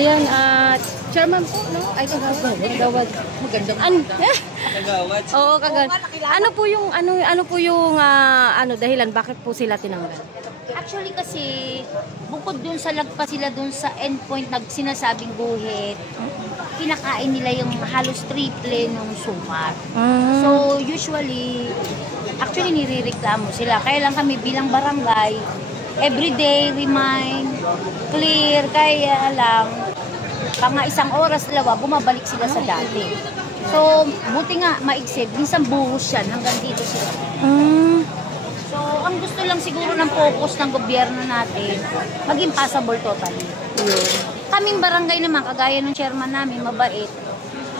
Ayan, chairman po, no? Ay, kagawad. Maganda. Kagawad. Oo, kagawad. Ano po yung dahilan bakit po sila tinanggal? Actually kasi, bukod dun sa lagpas sila dun sa endpoint na sinasabing guhit, kinakain nila yung halos triple ng sumat. So, usually, actually nirereklamo sila. Kaya lang kami bilang barangay, everyday, remind, clear, kaya lang, mga isang oras lawa, bumabalik sila sa dati. So, buti nga, maiksib, minsan buhos yan, hanggang dito sila. So, ang gusto lang siguro ng focus ng gobyerno natin, maging passable totally. Kaming barangay naman, kagaya ng chairman namin, mabait.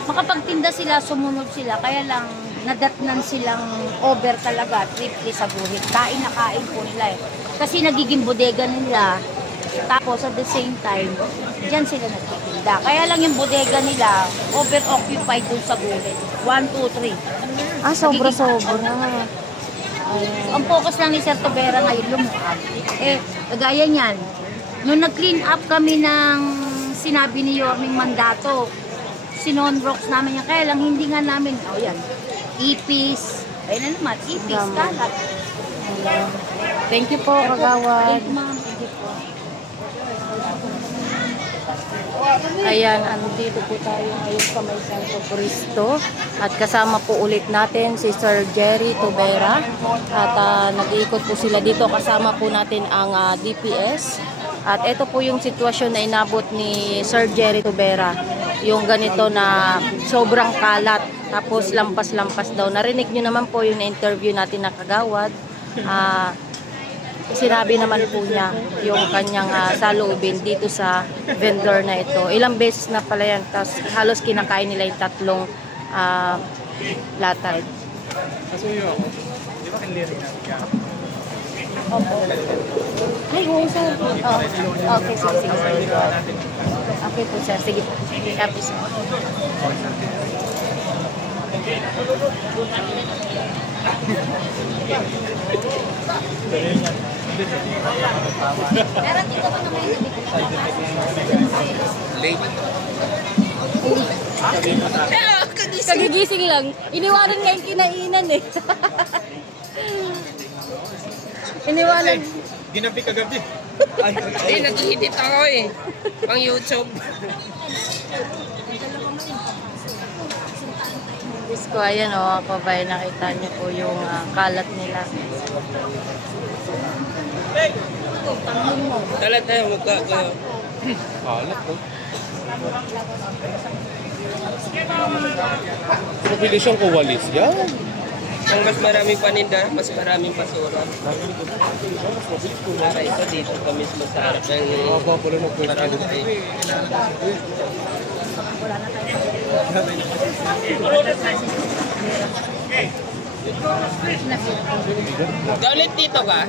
Makapagtinda sila, sumunod sila, kaya lang nadatnan silang over talaga, triple sa buhit. Kain na kain po nila eh. Kasi nagiging bodega nila, tapos at the same time, dyan sila nagtitinda. Kaya lang yung bodega nila, over-occupied dun sa buhit. 1, 2, 3. Sobra-sobra. Ang focus lang ni Sir Tobera ngayon, lumuhab. Kagaya niyan, nung nag-clean up kami ng sinabi ni Yorming Mandato, sinonrox namin yan. Kaya lang, hindi nga namin, yan, ipis, ayun na naman, ipis, kalat. Thank you po, kagawad. Thank you, ma'am. Thank you po. Ayan, andito po tayo ngayon sa May Santo Cristo at kasama po ulit natin si Sir Jerry Tobera at nag-iikot po sila dito, kasama po natin ang DPS at ito po yung sitwasyon na inabot ni Sir Jerry Tobera, yung ganito na sobrang kalat tapos lampas-lampas daw. Narinig nyo naman po yung interview natin na kagawad. Sinabi naman po niya yung kanyang saloobin dito sa vendor na ito. Ilang beses na pala yan, tapos halos kinakain nila yung 3 latag. Pasuyo ako. Di ba kanlirin natin? Opo. Ay, oo, sir. Okay, sige. Okay po, sir. Sige po. Copy, sir. Meron dito ko naman yung Late. Kagigising lang. Iniwanan nga yung kinainan eh. Iniwanan. Ginabi kagabi. Ay, nag-edit ako eh. Pang YouTube. Diyos ko, ayan o, kabay, nakita niyo po yung kalat nila. Talat tayo, magkakalat po. Mabilis siyang kuwalis yan. Ang mas maraming paninda, mas maraming basura. Para ito dito ka mismo sa harap ng barangay. Galit dito ka?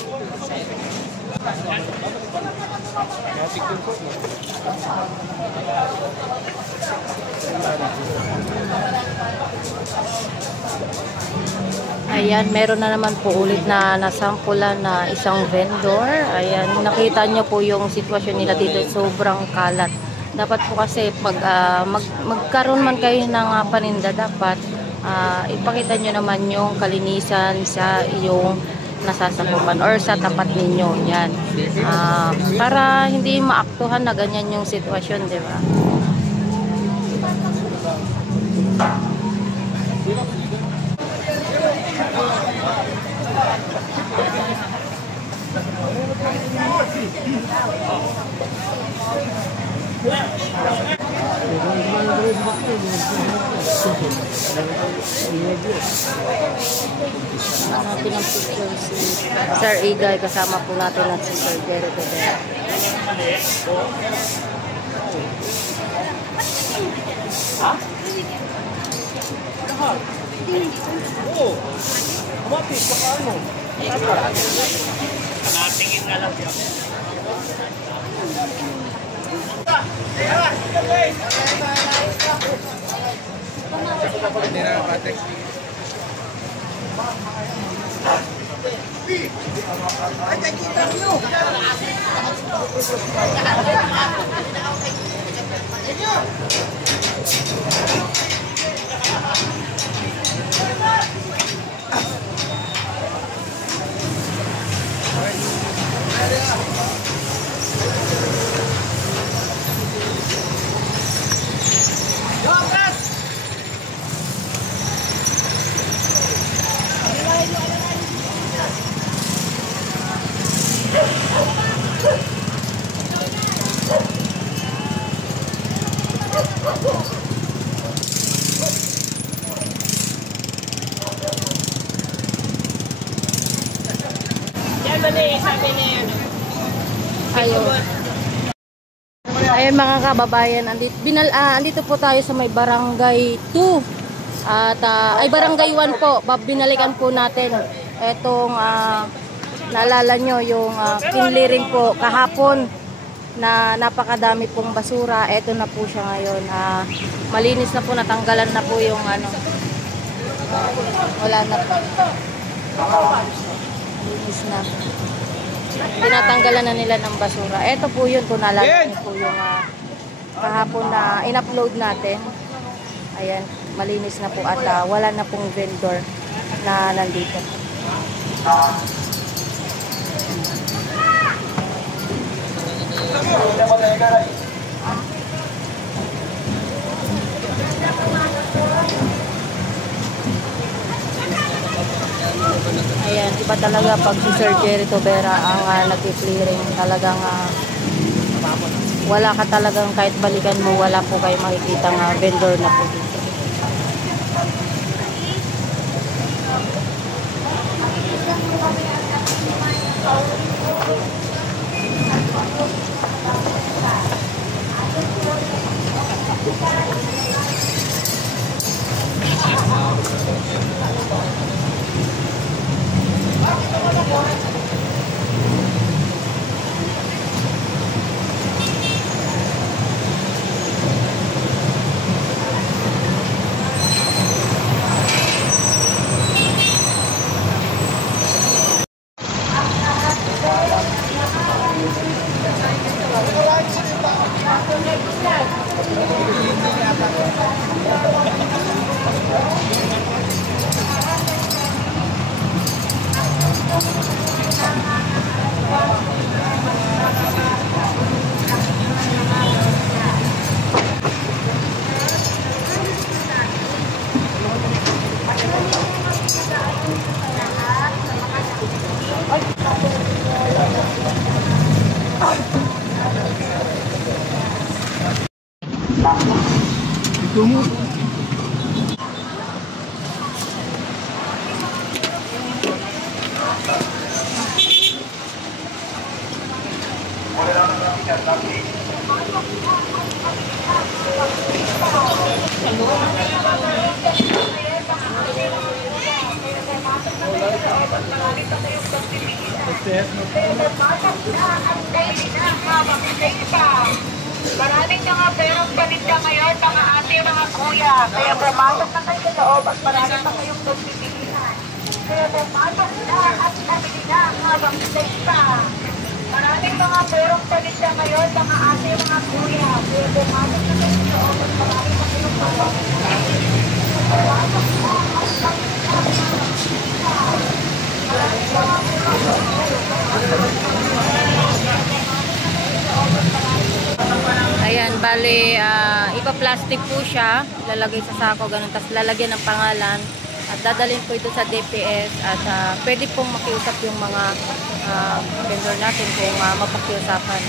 Ayan, meron na naman po ulit na nasampulan na isang vendor. Ayan, nakita nyo po yung sitwasyon nila dito, sobrang kalat. Dapat po kasi pag magkaroon man kayo ng paninda, dapat ipakita nyo naman yung kalinisan sa iyong nasasakupan or sa tapat ninyo. Yan. Para hindi maaktuhan na ganyan yung sitwasyon, di ba? Natin ang picture si Sir Igay, kasama po natin at si Sir Jerry Tobera. Ha? Oo. Kumapis pa ano? Natingin na lang siya. Ayun. Ayun mga kababayan, andito po tayo sa may barangay 2. At ay barangay 1 po. Binalikan po natin etong naalala nyo yung clearing po kahapon na napakadami pong basura. Eto na po siya ngayon. Malinis na po, natanggalan na po yung wala na po. Malinis na. Tinatanggalan na nila ng basura. Ito po yun, kung naalala niyo po yung kahapon na in-upload natin. Ayan, malinis na po at wala na pong vendor na nandito. Ayan, iba talaga pag si Sir Jerry Tobera ang nag-clearing. Talagang wala ka talagang kahit balikan mo, wala po kayo makikita vendor na po dito. Maraming mga perong paninda ngayon, mga ate, mga kuya. Kaya pumasok na kayo sa loob at marami pa kayong pagpipilihan. Kaya pumasok na at nabili na habang safe pa. Maraming mga perong paninda ngayon, mga ate, mga kuya. Kaya pumasok na kayo sa loob at marami pa kayong pagpipilihan. Pumasok na at nabili na habang safe pa. Maraming mga perong Ayan, bali, ipa-plastic po siya, lalagay sa sako, ganun, tapos lalagyan ng pangalan at dadalhin po ito sa DPS at pwede pong makiusap yung mga vendor natin kung mapakiusapan.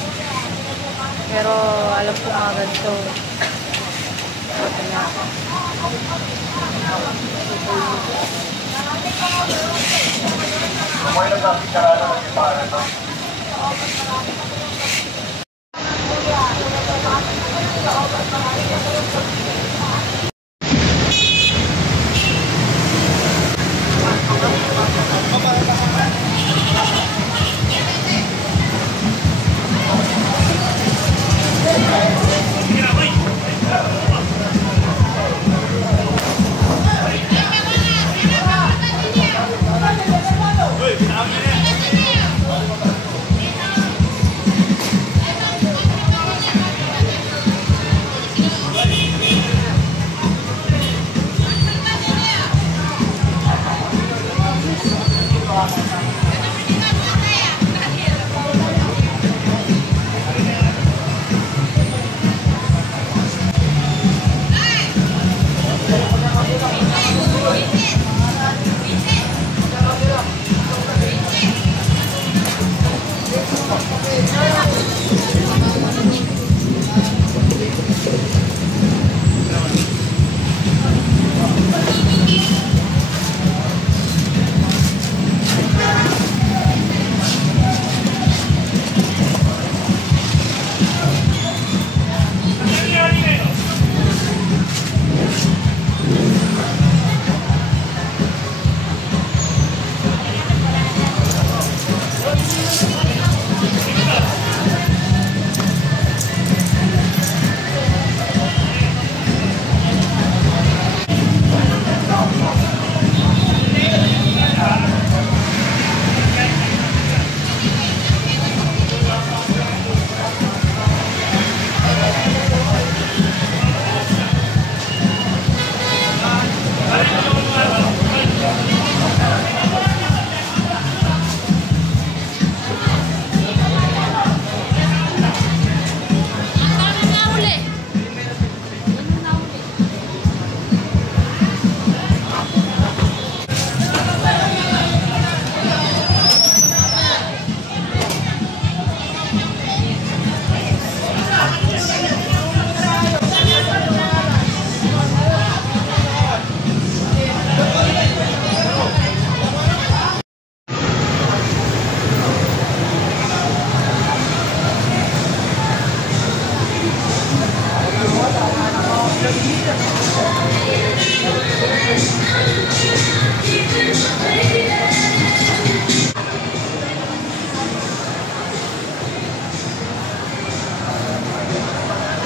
Pero alam ko mga ganito.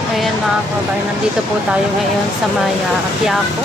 Ayan mga kabayan, nandito po tayo ngayon sa Maya Quiapo.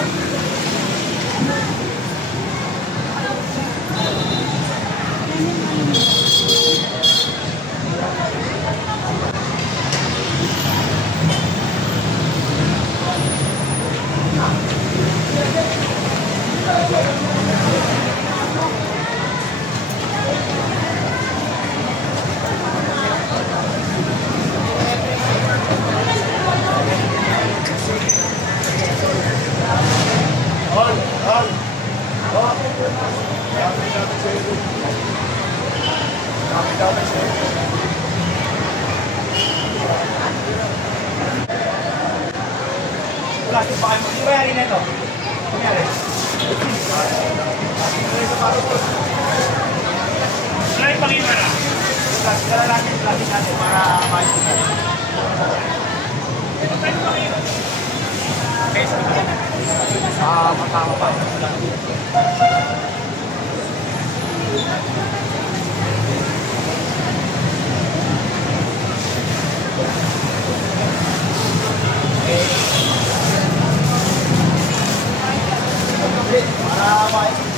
Para